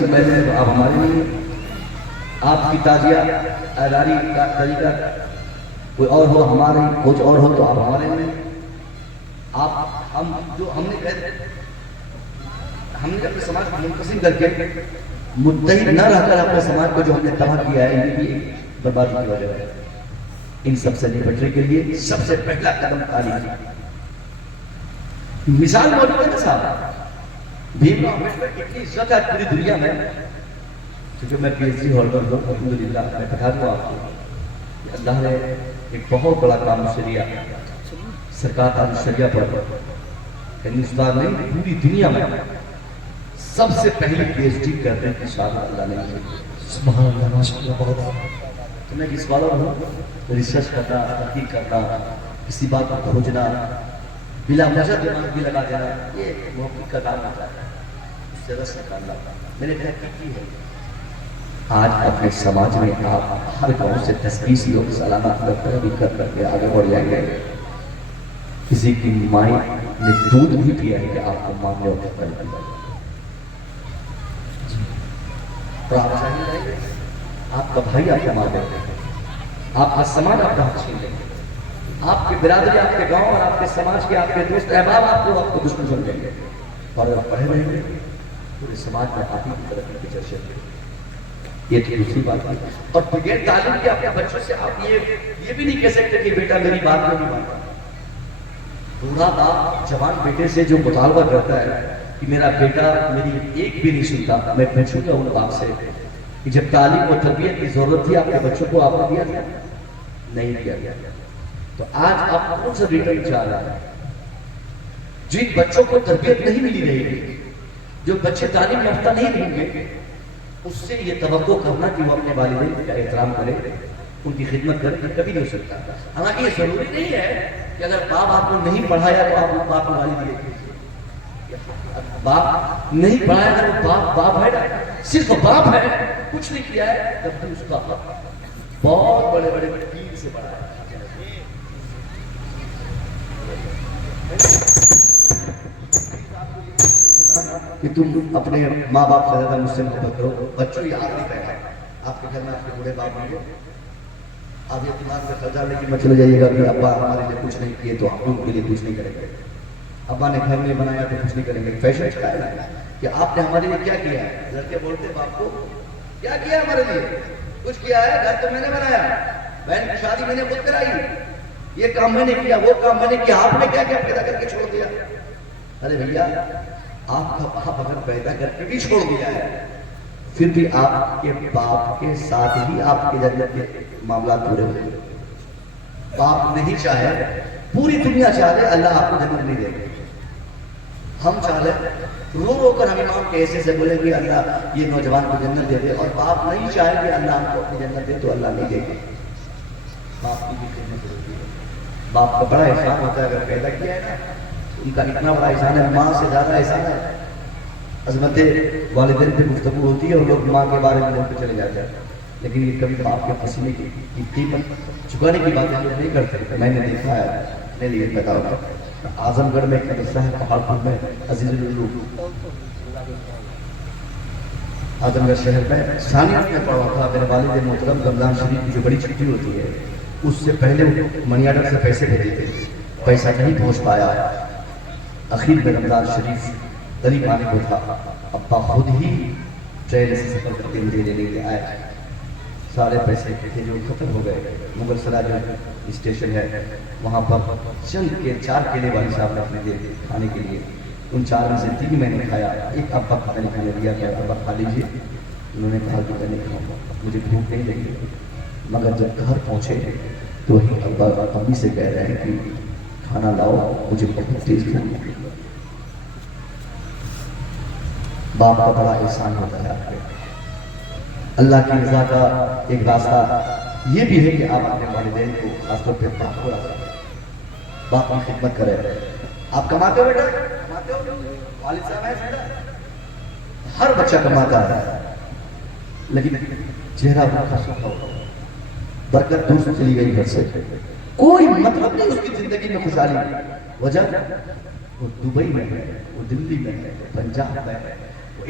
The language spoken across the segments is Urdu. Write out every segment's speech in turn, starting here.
پہلے تو آپ ہمارے نہیں، آپ کی تعزیہ اداری کا طریقہ کوئی اور ہو، ہمارے کچھ اور ہو تو آپ ہمارے نہیں۔ آپ ہم نے اپنے سماج کو منقسم کر کے متحد نہ رہ کر اپنے سماج کو جو ہم نے تباہ کیا ہے، یہ بھی ایک بربادی کی وجہ ہے۔ ان سب سے نپٹنے کے لیے سب سے پہلا قدم تعلیم۔ مثال موجود ہے نا صاحب، بھیم راؤ امبیڈکر کی اتنی عزت ہے پوری دنیا میں، کیونکہ میں پی ایچ ڈی ہولڈر ہوں الحمدللہ۔ میں بتا دوں آپ کو کہ اللہ نے ایک بہت بڑا کام شریعہ سرکار تعلیم شریعہ پر ہندوستان میں پوری دنیا میں سب سے پہلی پی ایچ ڈی کرنے کی شان اللہ نے کی۔ سبحان اللہ، ماشاءاللہ، بہت تو میں اس والا ہوں، ریسرچ کرنا، تحقیق کرنا، کسی بات کو کھوجنا، بلا وجہ دماغ بھی لگا دینا، یہ محقق کا کام ہوتا ہے۔ اس سے رس نکالنا میں نے تحقیق کی ہے۔ آج اپنے سماج میں آپ ہر گاؤں سے 10-20 لوگ سالانہ تربی کر کر کے آگے بڑھ جائیں گے۔ کسی کی ماں نے دودھ بھی پیا ہے کہ آپ کو ماننے اور کر دیا، تو آپ چاہیے رہیں گے، آپ کا بھائی آپ کو مار دیں گے، آپ کا سماج آپ کا حق چھین لیں گے، آپ کی برادری، آپ کے گاؤں اور آپ کے سماج کے آپ کے دوست احباب آپ کو دشمن سمجھیں گے، اور اگر پڑھے رہیں گے پورے سماج میں آپ ہی کی ترقی کے چرچے ہوئے۔ یہ تو دوسری بات ہے۔ اور بغیر تعلیم کے اپنے بچوں سے آپ یہ بھی نہیں کہہ سکتے کہ بیٹا میری بات نہیں مانتا۔ بوڑھا باپ جوان بیٹے سے جو مطالبہ کرتا ہے کہ میرا بیٹا میری ایک بھی نہیں سنتا، میں پوچھوں گا ان باپ سے کہ جب تعلیم و تربیت کی ضرورت تھی آپ کے بچوں کو آپ نے دیا تھا؟ نہیں دیا گیا۔ تو آج آپ کون سا ریٹرن چاہ رہے ہیں؟ جن بچوں کو تربیت نہیں ملی رہے گی، جو بچے تعلیم یافتہ نہیں ہوں گے، اس سے یہ توقع کرنا کہ وہ اپنے والدین کا احترام کرے، ان کی خدمت کرے، کبھی نہیں ہو سکتا۔ حالانکہ یہ ضروری نہیں ہے کہ اگر باپ آپ کو نہیں پڑھایا تو آپ باپ کو والد دیکھیں۔ باپ نہیں پڑھایا اگر وہ باپ ہے نا، صرف باپ ہے، کچھ نہیں کیا ہے، تب بھی اس کا حق بہت بڑے بڑے پیر سے بڑا ہے۔ کہ تم اپنے ماں باپ سے زیادہ مجھ سے محبت کرو۔ بچوں یاد نہیں رہے گا، آپ کے گھر میں آپ کے بوڑھے باپ ہوں گے، آپ یہ دماغ میں خرچہ لے کے مت چلے جائیے گا کہ ابا ہمارے لیے کچھ نہیں کیے تو ہم ان کے لیے کچھ نہیں کریں گے، ابا نے گھر نہیں بنایا تو کچھ نہیں کریں گے۔ فیشن کا ہے کہ آپ نے ہمارے لیے کیا کیا ہے؟ لڑکے بولتے باپ کو کیا کیا ہمارے لیے؟ کچھ کیا ہے؟ گھر تو میں نے بنایا، بہن کی شادی میں نے خود کرائی، یہ کام میں نے کیا، وہ کام میں نے کیا، آپ نے کیا کیا پیدا کر کے چھوڑ دیا؟ ارے بھیا، آپ کا باپ اگر پیدا کر کے بھی چھوڑ دیا ہے، پھر بھی آپ کے باپ کے ساتھ ہی آپ کے جنت کے معاملات پورے ہوئے۔ باپ نہیں چاہے، پوری دنیا چاہے، اللہ آپ کو جنت نہیں دے گا۔ ہم چاہے رو رو کر ہم امام کے ایسے سے بولیں گے اللہ یہ نوجوان کو جنت دے دے، اور باپ نہیں چاہے کہ اللہ ہم کو اپنی جنت دے تو اللہ نہیں دے گا۔ باپ کی بھی خدمت ہوتی ہے، باپ کا بڑا احسان ہوتا ہے اگر پیدا کیا ہے نا، ان کا اتنا بڑا احسان ہے، ماں سے زیادہ احسان ہے۔ عظمت والدین پہ گفتگو ہوتی ہے اور لوگ ماں کے بارے میں بولتے چلے جاتے ہیں، لیکن یہ کبھی باپ کے پسینے کی قیمت چکانے کی باتیں لوگ نہیں کرتے۔ میں نے دیکھا ہے، اپنے لیے بتاؤ، اعظم گڑھ میں ایک مدرسہ ہے پہاڑپور میں، عزیز العلوم، اعظم گڑھ شہر میں، ثانیت میں پڑھا تھا۔ میرے والد محترم رمضان شریف کی جو بڑی چھٹی ہوتی ہے اس سے پہلے منی آرڈر سے پیسے بھیجے تھے، پیسہ نہیں پہنچ پایا، اخیر میں رمضان شریف قریب آنے کو تھا، ابا خود ہی ٹرین سے سفر کرتے ہوئے لینے کے آئے، سارے پیسے تھے جو ختم ہو گئے۔ مغل سرا جو اسٹیشن ہے وہاں پر چند کے 4 کیلے والی صاحب نے اپنے دے کھانے کے لیے، ان 4 میں سے 3 میں نے کھایا، ایک ابا کا میں نے کھانے دیا کہ ابا کھا لیجیے، انہوں نے کہا کہ میں نہیں کھاؤں گا، مجھے بھوک نہیں لگی۔ مگر جب گھر پہنچے تو وہی ابا امی سے کہہ رہے ہیں کہ کھانا لاؤ، مجھے بہت تیز بھوک لگی۔ باپ کا بڑا احسان ہوتا ہے آپ پہ۔ اللہ کی رضا کا ایک راستہ یہ بھی ہے کہ آپ اپنے والدین کو خاص طور پہ باپ کو راضی کریں، باپ کی خدمت کریں۔ آپ کماتے ہو بیٹا؟ کماتے ہو؟ والد صاحب ہے بیٹا؟ ہر بچہ کماتا ہے، لیکن چہرہ بھوکا سوکھا ہوتا ہے، برکت دور سے چلی گئی گھر سے، کوئی مطلب نہیں اس کی زندگی میں خوشحالی۔ وجہ وہ دبئی میں ہے، وہ دلی میں ہے، وہ پنجاب میں ہے،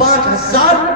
5,000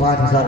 5,000